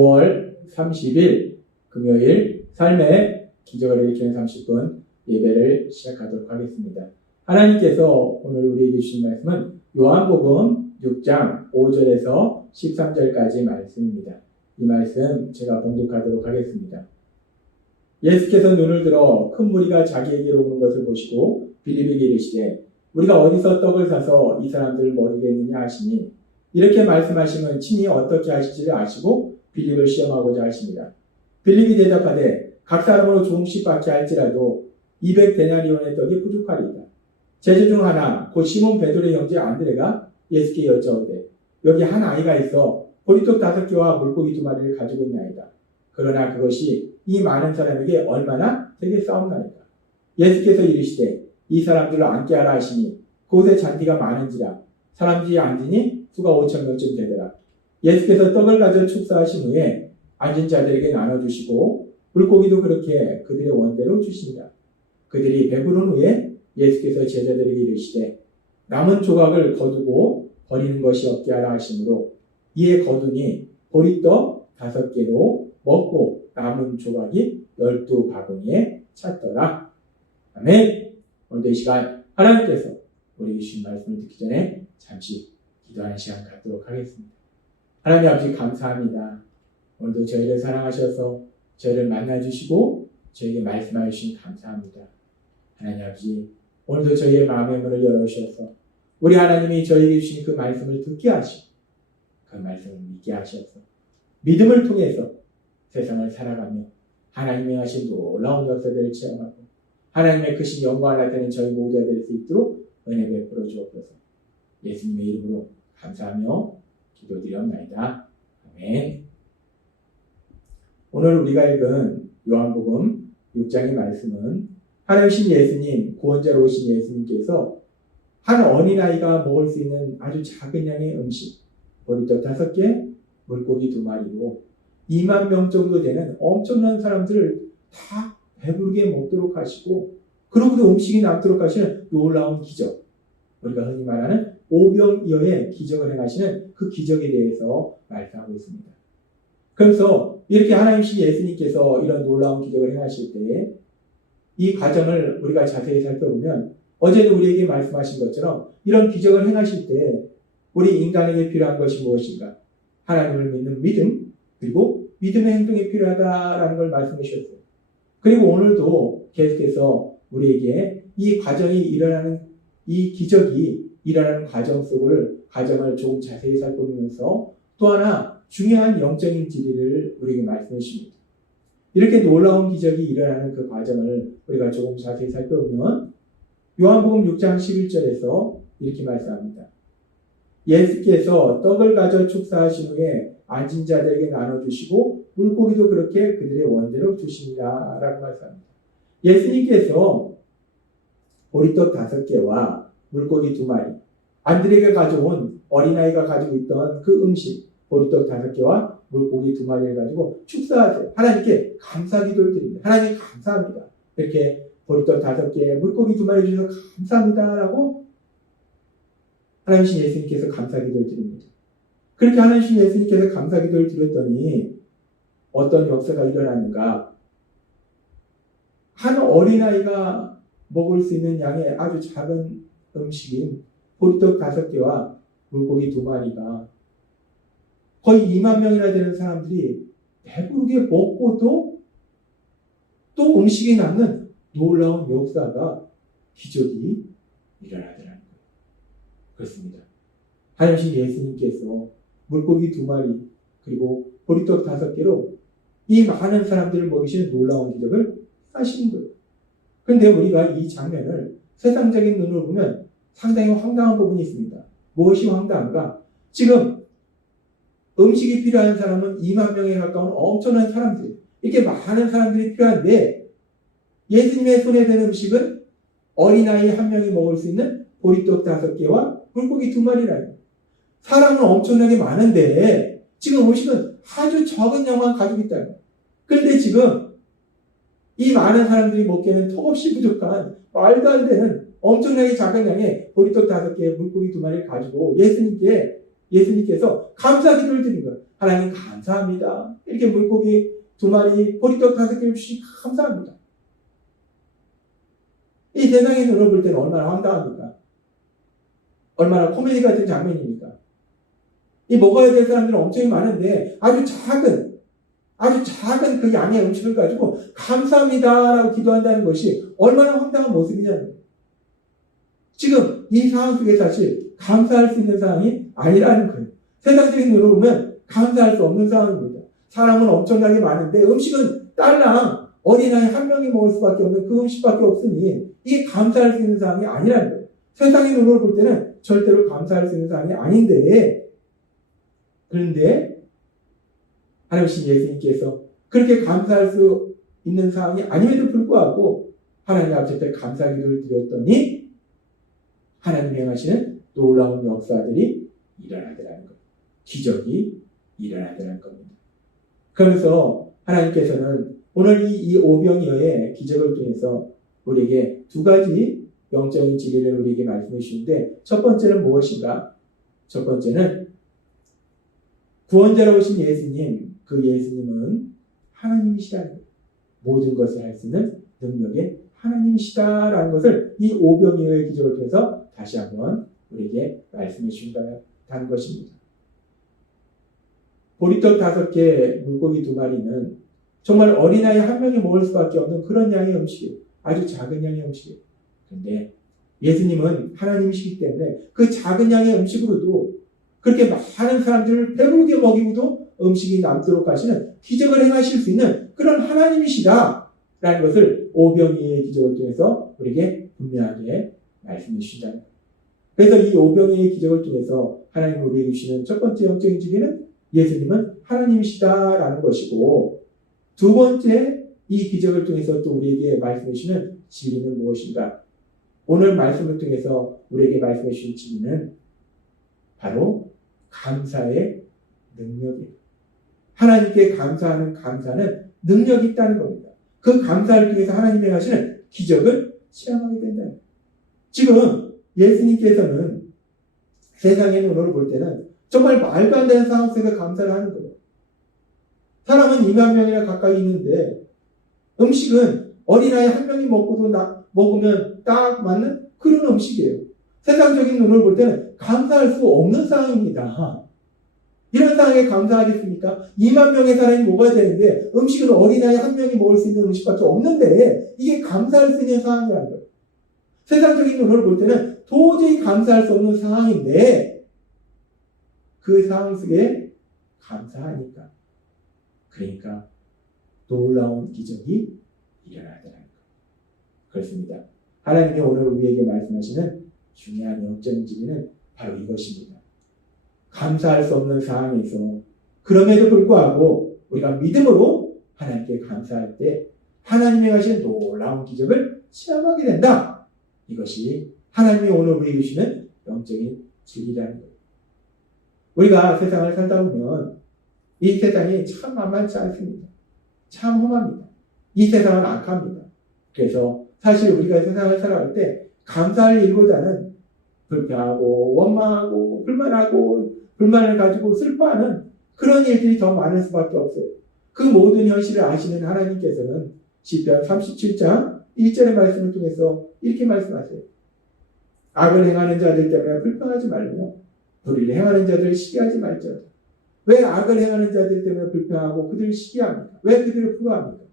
9월 30일 금요일 삶의 기적을 일으키는 30분 예배를 시작하도록 하겠습니다. 하나님께서 오늘 우리에게 주신 말씀은 요한복음 6장 5절에서 13절까지 말씀입니다. 이 말씀 제가 봉독하도록 하겠습니다. 예수께서 눈을 들어 큰 무리가 자기에게로 오는 것을 보시고 빌립에게 이르시되 우리가 어디서 떡을 사서 이 사람들을 먹이겠느냐 하시니 이렇게 말씀하시면 친히 어떻게 하실지를 아시고 빌립을 시험하고자 하십니다. 빌립이 대답하되 각 사람으로 조금씩밖에 할지라도 200데나리온의 떡이 부족하리이다. 제자 중 하나 곧 시몬 베드로의 형제 안드레가 예수께 여짜오되 여기 한 아이가 있어 보리떡 5개와 물고기 2마리를 가지고 있나이다. 그러나 그것이 이 많은 사람에게 얼마나 되겠사옵나이까. 예수께서 이르시되 이 사람들을 앉게 하라 하시니 그곳에 잔디가 많은지라 사람들이 앉으니 수가 5,000명쯤 되더라. 예수께서 떡을 가져 축사하신 후에 앉은 자들에게 나눠주시고 물고기도 그렇게 그들의 원대로 주십니다. 그들이 배부른 후에 예수께서 제자들에게 이르시되 남은 조각을 거두고 버리는 것이 없게 하라 하시므로 이에 거두니 보리떡 5개로 먹고 남은 조각이 12바구니에 찼더라. 아멘. 오늘도 이 시간 하나님께서 우리에게 주신 말씀을 듣기 전에 잠시 기도하는 시간 갖도록 하겠습니다. 하나님 아버지 감사합니다. 오늘도 저희를 사랑하셔서 저희를 만나주시고 저에게 말씀하여 주신 감사합니다. 하나님 아버지 오늘도 저희의 마음의 문을 열어주셔서 우리 하나님이 저희에게 주신 그 말씀을 듣게 하시고 그 말씀을 믿게 하셔서 믿음을 통해서 세상을 살아가며 하나님이 하신 놀라운 역사들을 체험하고 하나님의 크신 영광을 나타내는 저희 모두가 될 수 있도록 은혜 베풀어 주옵소서. 예수님의 이름으로 감사하며 기도드리옵나이다. 아멘. 오늘 우리가 읽은 요한복음 6장의 말씀은 하나님 예수님, 구원자로 오신 예수님께서 한 어린아이가 먹을 수 있는 아주 작은 양의 음식, 보리떡 5개, 물고기 2마리로 2만 명 정도 되는 엄청난 사람들을 다 배부르게 먹도록 하시고 그러고도 음식이 남도록 하시는 놀라운 기적, 우리가 흔히 말하는 오병이어의 기적을 행하시는 그 기적에 대해서 말씀하고 있습니다. 그래서 이렇게 하나님이신 예수님께서 이런 놀라운 기적을 행하실 때 이 과정을 우리가 자세히 살펴보면 어제도 우리에게 말씀하신 것처럼 이런 기적을 행하실 때 우리 인간에게 필요한 것이 무엇인가? 하나님을 믿는 믿음, 그리고 믿음의 행동이 필요하다라는 걸 말씀해 주셨어요. 그리고 오늘도 계속해서 우리에게 이 과정이 일어나는 이 기적이 일어나는 과정을 조금 자세히 살펴보면서 또 하나 중요한 영적인 진리를 우리에게 말씀해 주십니다. 이렇게 놀라운 기적이 일어나는 그 과정을 우리가 조금 자세히 살펴보면 요한복음 6장 11절에서 이렇게 말씀합니다. 예수께서 떡을 가져 축사하신 후에 앉은 자들에게 나눠주시고 물고기도 그렇게 그들의 원대로 주십니다. 라고 말씀합니다. 예수님께서 보리떡 5개와 물고기 2마리, 안드레가 가져온 어린아이가 가지고 있던 그 음식, 보리떡 5개와 물고기 2마리를 가지고 축사하세요. 하나님께 감사기도를 드립니다. 하나님 감사합니다. 이렇게 보리떡 5개, 물고기 2마리 주셔서 감사합니다. 라고 하나님이신 예수님께서 감사기도를 드립니다. 그렇게 하나님이신 예수님께서 감사기도를 드렸더니 어떤 역사가 일어나는가? 한 어린아이가 먹을 수 있는 양의 아주 작은 음식인 보리떡 5개와 물고기 2마리가 거의 2만 명이나 되는 사람들이 배부르게 먹고도 또 음식이 남는 놀라운 역사가 기적이 일어나더라는 거예요. 그렇습니다. 하나님 예수님께서 물고기 2마리 그리고 보리떡 5개로 이 많은 사람들을 먹이시는 놀라운 기적을 하시는 거예요. 그런데 우리가 이 장면을 세상적인 눈으로 보면 상당히 황당한 부분이 있습니다. 무엇이 황당한가? 지금 음식이 필요한 사람은 2만 명에 가까운 엄청난 사람들, 이렇게 많은 사람들이 필요한데 예수님의 손에 든 음식은 어린아이 1명이 먹을 수 있는 보리떡 5개와 물고기 2마리라요. 사람은 엄청나게 많은데 지금 음식은 아주 적은 양만 가지고 있다는 거예요. 그런데 지금 이 많은 사람들이 먹기에는 턱없이 부족한 말도 안 되는 엄청나게 작은 양의 보리떡 5개, 물고기 2마리를 가지고 예수님께서 감사기도를 드린 거예요. 하나님 감사합니다. 이렇게 물고기 2마리, 보리떡 5개를 주시니 감사합니다. 이 세상의 눈으로 볼 때는 얼마나 황당합니까? 얼마나 코미디 같은 장면입니까? 이 먹어야 될 사람들은 엄청 많은데 아주 작은 그 양의 음식을 가지고 감사합니다라고 기도한다는 것이 얼마나 황당한 모습이냐는 거예요. 지금 이 상황 속에 사실 감사할 수 있는 상황이 아니라는 거예요. 세상적인 눈으로 보면 감사할 수 없는 상황입니다. 사람은 엄청나게 많은데 음식은 딸랑 어린아이 한 명이 먹을 수밖에 없는 그 음식밖에 없으니 이게 감사할 수 있는 상황이 아니라는 거예요. 세상의 눈으로 볼 때는 절대로 감사할 수 있는 상황이 아닌데, 그런데 하나님 예수님께서 그렇게 감사할 수 있는 상황이 아님에도 불구하고 하나님 앞에 감사 기도를 드렸더니 하나님 행하시는 놀라운 역사들이 일어나더라는 거예요. 기적이 일어나더라는 겁니다. 그러면서 하나님께서는 오늘 이 오병이어의 기적을 통해서 우리에게 2가지 영적인 진리를 우리에게 말씀해 주시는데, 첫 번째는 무엇인가? 첫 번째는 구원자로 오신 예수님, 그 예수님은 하나님이시라는 거예요. 모든 것을 할 수 있는 능력의 하나님이시다라는 것을 이 오병이어의 기적을 통해서 다시 한번 우리에게 말씀해 주신다는 것입니다. 보리떡 5개, 물고기 2마리는 정말 어린아이 한 명이 먹을 수밖에 없는 그런 양의 음식이에요. 아주 작은 양의 음식이에요. 그런데 예수님은 하나님이시기 때문에 그 작은 양의 음식으로도 그렇게 많은 사람들을 배부르게 먹이고도 음식이 남도록 하시는 기적을 행하실 수 있는 그런 하나님이시다라는 것을 오병이어의 기적을 통해서 우리에게 분명하게 말씀해 주신다는 거예요. 그래서 이 오병이어의 기적을 통해서 하나님이 우리에게 주시는 첫 번째 영적인 진리는 예수님은 하나님이시다라는 것이고, 2번째 이 기적을 통해서 또 우리에게 말씀해 주시는 진리는 무엇인가? 오늘 말씀을 통해서 우리에게 말씀해 주신 진리는 바로 감사의 능력이에요. 하나님께 감사하는 감사는 능력이 있다는 겁니다. 그 감사를 통해서 하나님이 하시는 기적을 체험하게 된다는 거예요. 지금 예수님께서는 세상의 눈으로 볼 때는 정말 말도 안 되는 상황 속에서 감사를 하는 거예요. 사람은 2만 명이나 가까이 있는데 음식은 어린아이 한 명이 먹으면 딱 맞는 그런 음식이에요. 세상적인 눈으로 볼 때는 감사할 수 없는 상황입니다. 이런 상황에 감사하겠습니까? 2만 명의 사람이 먹어야 되는데 음식은 어린아이 한 명이 먹을 수 있는 음식밖에 없는데 이게 감사할 수 있는 상황이라는 거예요. 세상적인 눈으로 볼 때는 도저히 감사할 수 없는 상황인데 그 상황 속에 감사하니까, 그러니까 놀라운 기적이 일어나더라는 거예요. 그렇습니다. 하나님이 오늘 우리에게 말씀하시는 중요한 영적인 진리는 바로 이것입니다. 감사할 수 없는 상황에서 그럼에도 불구하고 우리가 믿음으로 하나님께 감사할 때 하나님이 하신 놀라운 기적을 체험하게 된다. 이것이 하나님이 오늘 우리에게 주시는 영적인 진리라는 거예요. 우리가 세상을 살다 보면 이 세상이 참 만만치 않습니다. 참 험합니다. 이 세상은 악합니다. 그래서 사실 우리가 세상을 살아갈 때 감사할 일보다는 불평하고 원망하고 불만을 가지고 슬퍼하는 그런 일들이 더 많을 수밖에 없어요. 그 모든 현실을 아시는 하나님께서는 시편 37장 1절의 말씀을 통해서 이렇게 말씀하세요. 악을 행하는 자들 때문에 불평하지 말며 불의를 행하는 자들을 시기하지 말지어다. 왜 악을 행하는 자들 때문에 불평하고 그들을 시기합니까? 왜 그들을 부러워합니까?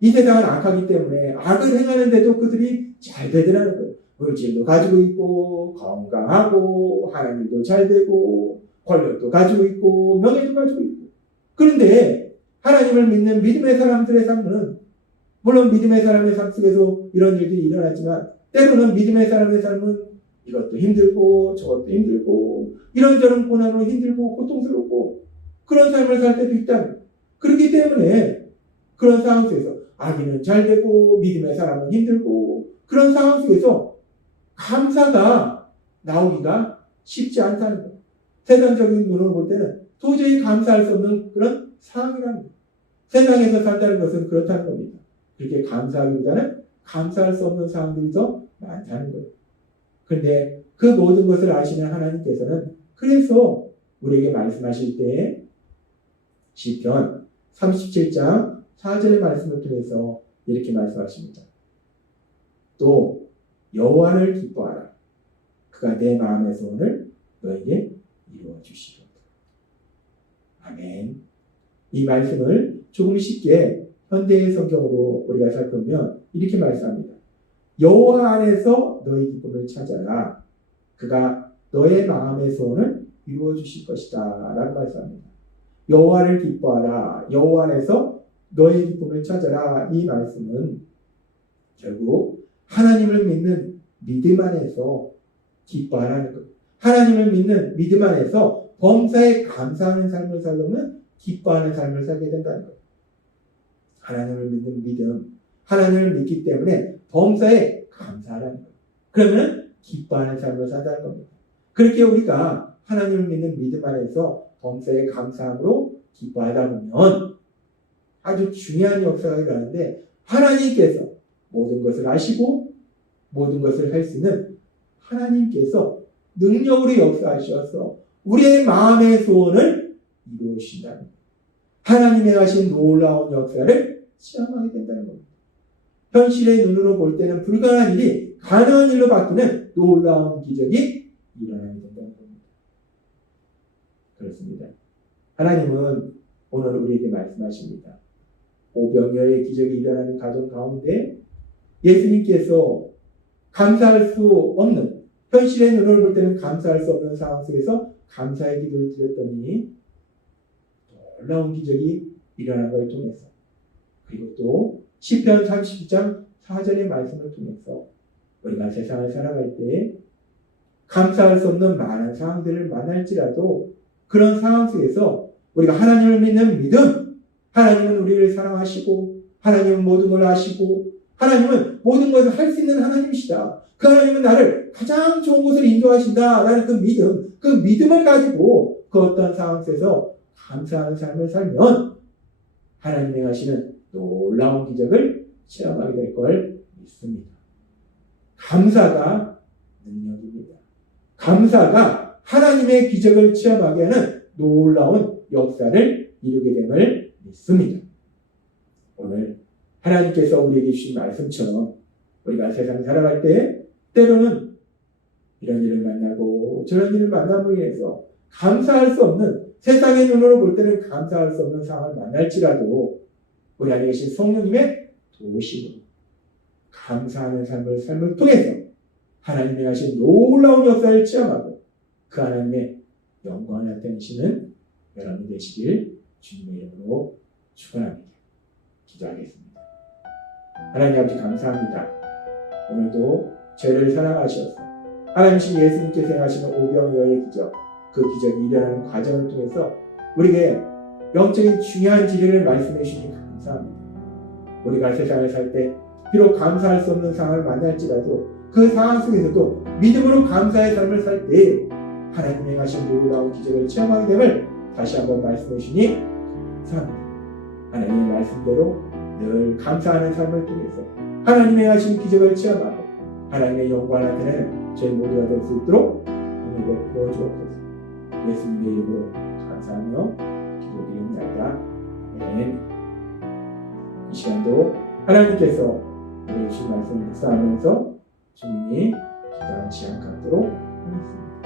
이 세상은 악하기 때문에 악을 행하는데도 그들이 잘 되더라는 거예요. 물질도 가지고 있고 건강하고 하는 일도 잘 되고 권력도 가지고 있고 명예도 가지고 있고, 그런데 하나님을 믿는 믿음의 사람들의 삶은, 물론 믿음의 사람의 삶 속에서 이런 일들이 일어나지만 때로는 믿음의 사람의 삶은 이것도 힘들고 저것도 힘들고 이런저런 고난으로 힘들고 고통스럽고 그런 삶을 살 때도 있다. 그렇기 때문에 그런 상황 속에서 악인은 잘 되고 믿음의 사람은 힘들고 그런 상황 속에서 감사가 나오기가 쉽지 않다는 거예요. 세상적인 눈으로 볼 때는 도저히 감사할 수 없는 그런 상황이라는 거예요. 세상에서 산다는 것은 그렇다는 겁니다. 그렇게 감사하기보다는 감사할 수 없는 상황들이 더 많다는 거예요. 그런데 그 모든 것을 아시는 하나님께서는 그래서 우리에게 말씀하실 때 시편 37장 4절의 말씀을 통해서 이렇게 말씀하십니다. 또 여호와를 기뻐하라. 그가 내 마음의 소원을 너에게 이루어 주시리로다. 아멘. 이 말씀을 조금 쉽게 현대의 성경으로 우리가 살펴보면 이렇게 말씀합니다. 여호와 안에서 너의 기쁨을 찾아라. 그가 너의 마음의 소원을 이루어 주실 것이다 라고 말씀합니다. 여호와를 기뻐하라. 여호와 안에서 너의 기쁨을 찾아라. 이 말씀은 결국 하나님을 믿는 믿음 안에서 기뻐하라는 것. 하나님을 믿는 믿음 안에서 범사에 감사하는 삶을 살려면 기뻐하는 삶을 살게 된다는 것. 하나님을 믿는 믿음, 하나님을 믿기 때문에 범사에 감사하라는 것. 그러면 기뻐하는 삶을 산다는 겁니다. 그렇게 우리가 하나님을 믿는 믿음 안에서 범사에 감사함으로 기뻐하다 보면 아주 중요한 역사가 일어나는데 하나님께서 모든 것을 아시고 모든 것을 할 수 있는 하나님께서 능력으로 역사하셔서 우리의 마음의 소원을 이루신다는 겁니다. 하나님의 하신 놀라운 역사를 체험하게 된다는 겁니다. 현실의 눈으로 볼 때는 불가능한 일이 가능한 일로 바뀌는 놀라운 기적이 일어나게 된다는 겁니다. 그렇습니다. 하나님은 오늘 우리에게 말씀하십니다. 오병이어의 기적이 일어나는 가정 가운데 예수님께서 감사할 수 없는, 현실의 눈으로 볼 때는 감사할 수 없는 상황 속에서 감사의 기도를 드렸더니 놀라운 기적이 일어난 걸 통해서, 그리고 또 시편 32장 4절의 말씀을 통해서 우리가 세상을 살아갈 때 감사할 수 없는 많은 상황들을 만날지라도 그런 상황 속에서 우리가 하나님을 믿는 믿음, 하나님은 우리를 사랑하시고 하나님은 모든 걸 아시고 하나님은 모든 것을 할 수 있는 하나님이시다. 그 하나님은 나를 가장 좋은 곳을 인도하신다라는 그 믿음, 그 믿음을 가지고 그 어떤 상황 속에서 감사하는 삶을 살면 하나님이 하시는 놀라운 기적을 체험하게 될 걸 믿습니다. 감사가 능력입니다. 감사가 하나님의 기적을 체험하게 하는 놀라운 역사를 이루게 됨을 믿습니다. 오늘 하나님께서 우리에게 주신 말씀처럼 우리가 세상 살아갈 때 때로는 이런 일을 만나고 저런 일을 만남으로 인해서 감사할 수 없는, 세상의 눈으로 볼 때는 감사할 수 없는 상황을 만날지라도 우리 안에 계신 성령님의 도우심으로 감사하는 삶을 통해서 하나님이 하신 놀라운 역사를 체험하고 그 하나님의 영광을 나타내시는 여러분 되시길 주님의 이름으로 축원합니다. 기도하겠습니다. 하나님 아버지 감사합니다. 오늘도 죄를 사랑하셔서 하나님이신 예수님께서 행하시는 오병이어의 기적, 그 기적이 일어나는 과정을 통해서 우리에게 영적인 중요한 진리를 말씀해 주시니 감사합니다. 우리가 세상을 살 때 비록 감사할 수 없는 상황을 만날지라도 그 상황 속에서도 믿음으로 감사의 삶을 살 때 하나님이 행하신 놀라운 기적을 체험하게 됨을 다시 한번 말씀해 주시니 감사합니다. 하나님의 말씀대로 늘 감사하는 삶을 통해서 하나님의 하신 기적을 체험하고 하나님의 영광을 나타내는 저희 모두가 될 수 있도록 오늘 베풀어 주옵소서. 예수님의 이름으로 감사하며 기도드립니다. 아멘. 이 시간도 하나님께서 우리의 주신 말씀을 묵상하면서 주님이 기도하는 시간 갖도록 하겠습니다.